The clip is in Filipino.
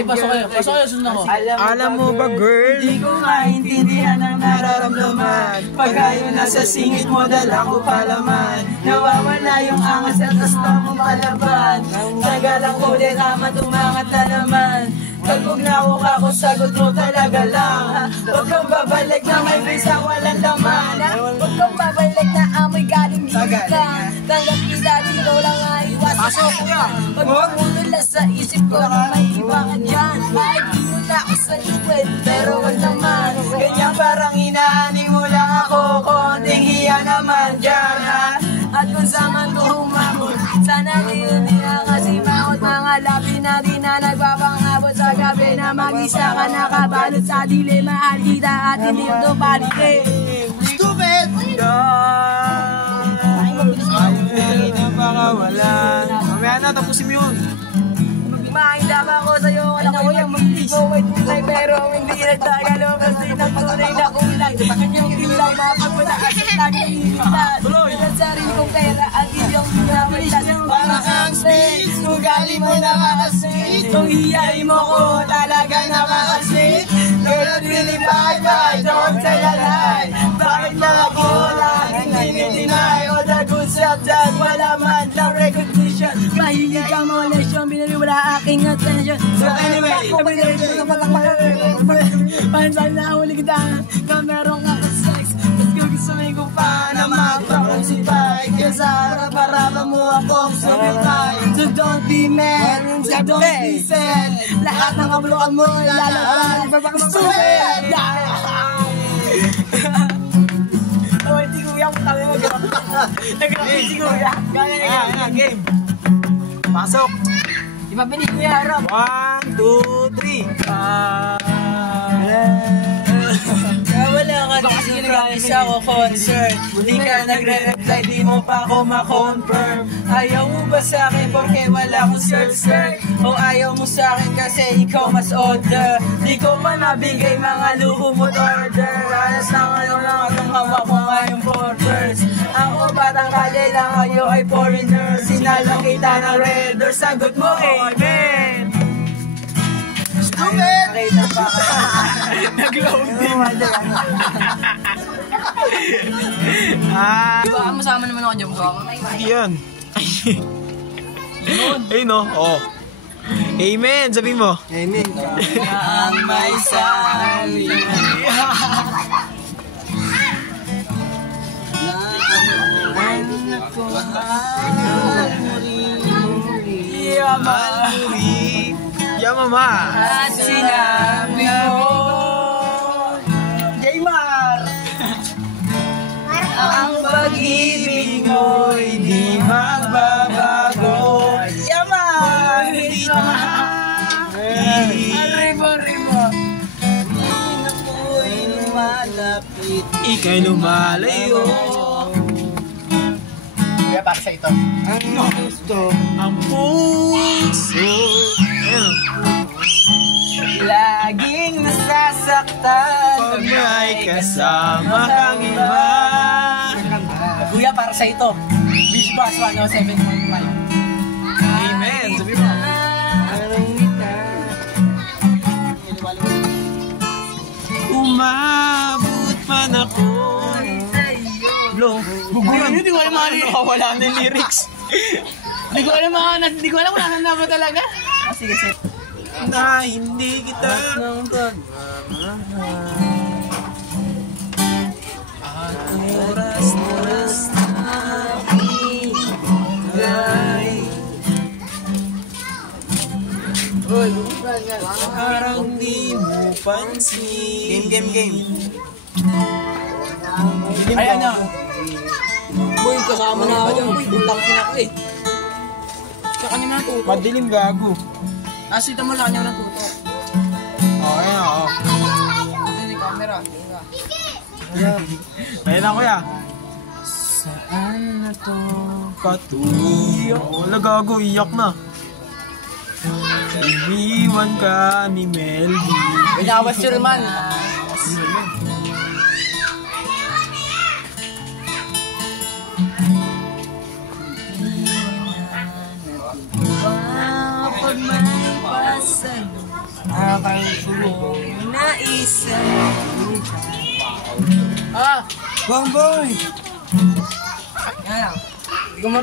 Sige, pasok kayo, sundan ko. Alam mo ba, girl? Hindi ko maintindihan ang nararamdaman. Pag ayaw nasa singit mo, dala ko palaman. Nawawala yung angas at gusto mo palaban. Tagalang ko din naman tumangat na naman. Pagpag nawak ako, sagot mo talaga lang. Huwag kang babalik na may bisa, walang laman. Huwag kang babalik na amoy galing dito ka. Tanggap kita, dito lang aiwas. Pasok, kuya. Pag pumula sa isip ko na may iba ka dyan. Kahit di mo na ako sa liquid, pero wag naman. Ganyan parang inaani mo lang ako, konting hiya naman dyan ha. At kung sa man ko humabot, sana ngayon nila kasi makot mga labi na di na nagpapangabot sa gabi na mag-isa ka nakabalot sa dilim. Mahal kita at hindi ito paligid. Stupid! Ayaw na napakawalan. Mamaya na, tapusin mo yun. Mahindama ko sa'yo, wala ko yung mag-iso. May tunay pero hindi nagtagalo kasi ng tunay na kulay. Kanyang kilay, mapagpataas at laging nililigtas. Ang sarili kong pera at ibyong pinawalitas. Para kang space, ugali mo nakakasit. Kung hiyay mo ko, talaga nakakasit. Don't really bye-bye, don't say a lie. Bakit lang ako laging dinideny? All the good stuff dyan, wala man lang recognition. Mahilig kang mga lesyon, binaliwala aking attention. So anyway, pansan na huli kita na meron ka sex. Mas gugustuhin ko pa na magpaponsipay. Kaya sa harap-harapan mo akong sumipay. So don't be mad, so don't be sad. Lahat ng kabulukan mo lalaban. Stupid! Oh, hindi kuya mo tayo nag-rapid si kuya. Gaya, game. Pasok. Ipapinig kuya harap. 1, 2, 3. Wala ka kasi nag-aisa ako concert. Di ka nagre-reply, di mo pa ako ma-confirm. Ayaw mo ba sa akin porque wala akong skirt? O ayaw mo sa akin kasi ikaw mas older? Di ko pa nabigay mga luho mo't order. Alas na ngayon lang atong hawak ko ngayong borders. Ako batang kali lang, kayo ay foreigner. Sinala kita ng redder, sagot mo amen. Stupid! Nakita pa ka. Nag-load din. Baka masama naman ako dyan, baka. Yan. Ayun no? Oh. Amen! Sabi mo. Amen. Ang may sali. Maluri. Mama. At sinabi mo, Jaymar, ang pag-ibig mo'y di magbabago. Yaman! Arriba. Hindi na po'y lumalapit. Ika'y lumalayo. Kaya para sa ito. Ang gusto, Ang puso. laging nasasaktan Pag may kasama kang iba. Kuya, para sa ito. Beach Bus 107.5. Amen. Sabi mo. Umabot man ako. Gugulan yun, di ko alam mga Wala na yung lyrics. Di ko alam kung nasan na ba talaga. Sige, sige. Na hindi kita At oras na pinigay. parang di mo pansin. Game. Ayan na. Boy, kasama na ako dyan. Buntang ako eh. Sa kanya na tuto. Madilim gago. Asita mo sa kanya na tuto. Ayan ako. Ito yung camera. Ayan ako ya. Saan na to? Patuloy. Wala gago, iyak na. Iiwan ka ni Melby. Pinawas si Roman. Pag may pasal Akang subong na isang Ah! Bong boy! Yan lang.